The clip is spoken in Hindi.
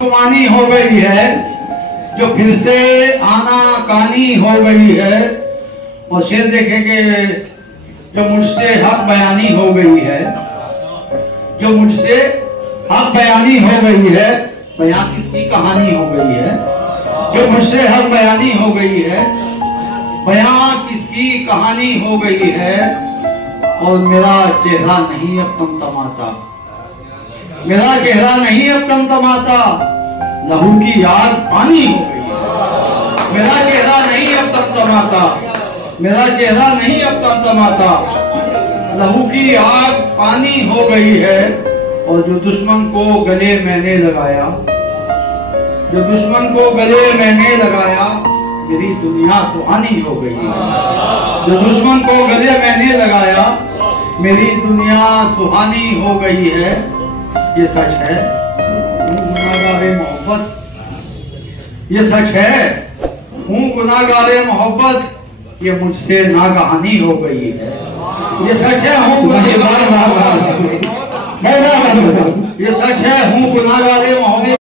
कुमानी हो गई है, जो फिर से आना कानी हो गई है। और शेर देखेंगे, जो मुझसे हक बयानी हो गई है, जो मुझसे हक बयानी हो गई है। बयां किसकी कहानी हो गई है, जो मुझसे हक बयानी हो गई है। बयां किसकी कहानी हो गई है। और मेरा चेहरा नहीं अब तमतमाता, मेरा चेहरा नहीं अब तमतमाता, लहू की आग पानी हो गई है। मेरा चेहरा नहीं अब तमतमाता, मेरा चेहरा नहीं अब तमतमाता, लहू की आग पानी हो गई है। और जो दुश्मन को गले मैंने लगाया, जो दुश्मन को गले मैंने लगाया, मेरी दुनिया सुहानी हो गई है। जो दुश्मन को गले मैंने लगाया, मेरी दुनिया सुहानी हो गई है। ये सच है, गुनाहगारे मोहब्बत, ये सच है, हूँ गुनाहगारे मोहब्बत, ये मुझसे नागहानी हो गई है। ये सच है, हूँ गुनाहगारे, ये सच है, हूँ गुनाहगारे